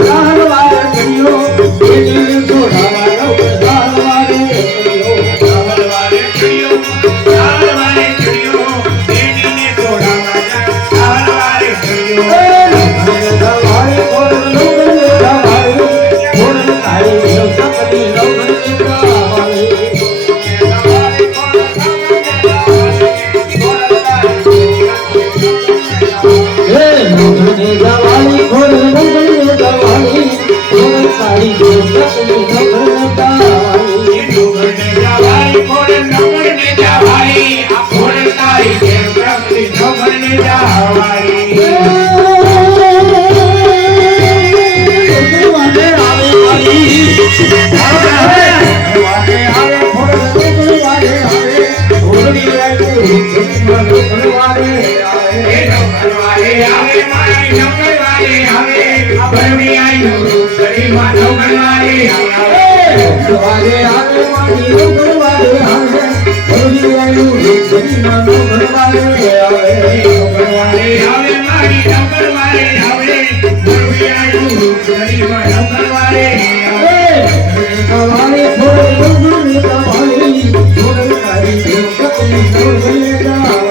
ચાહલવારે નોકરવાળે આવે નોકરવાળે આવે મારી નોકરવાળે આવે ભરમી આયુ રૂપ કરી માં નોકરવાળે આવે નોકરને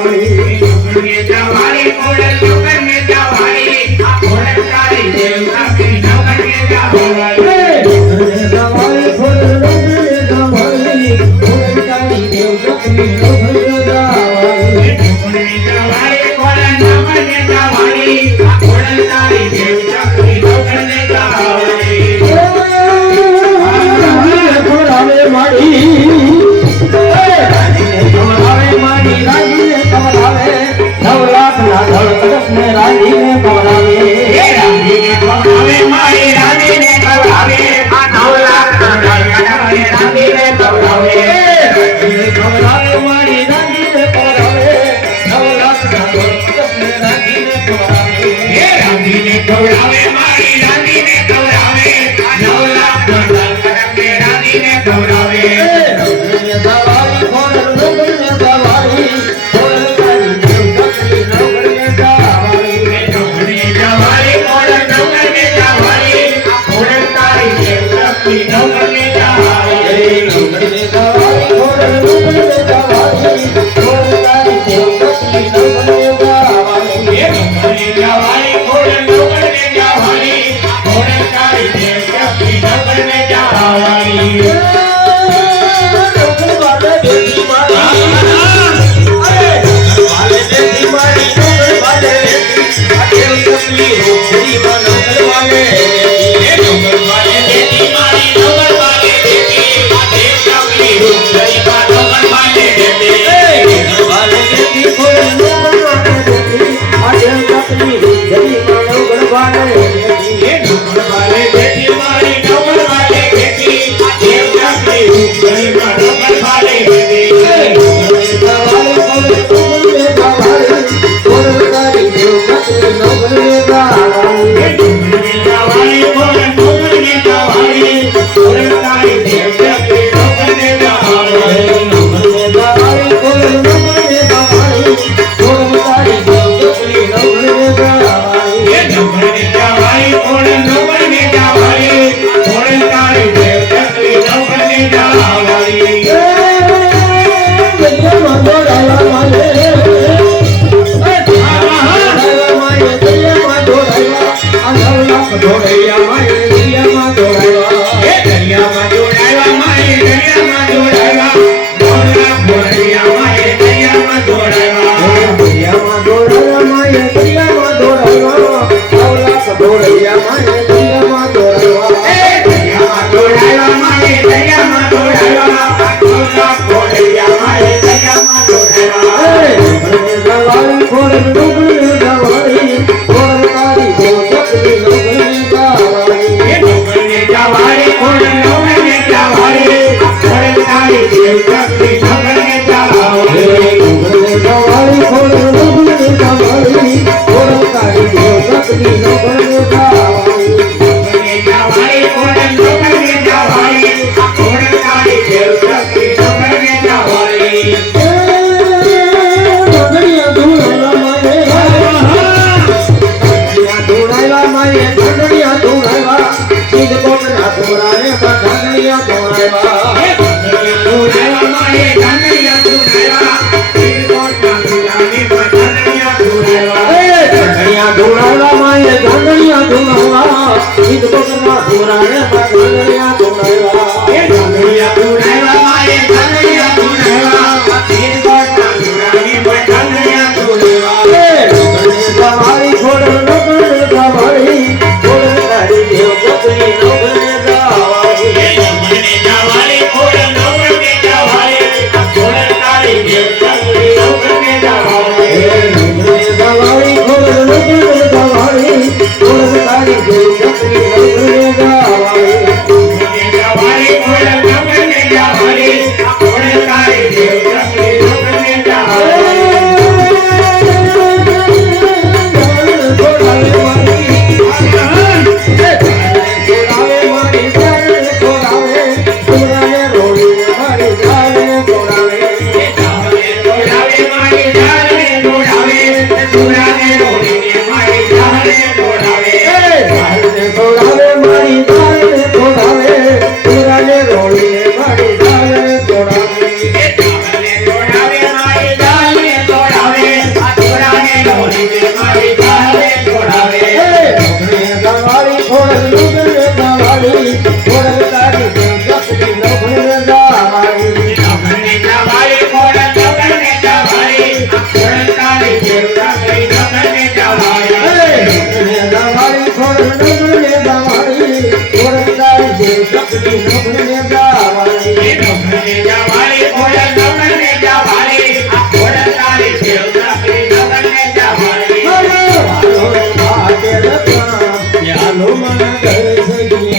મારી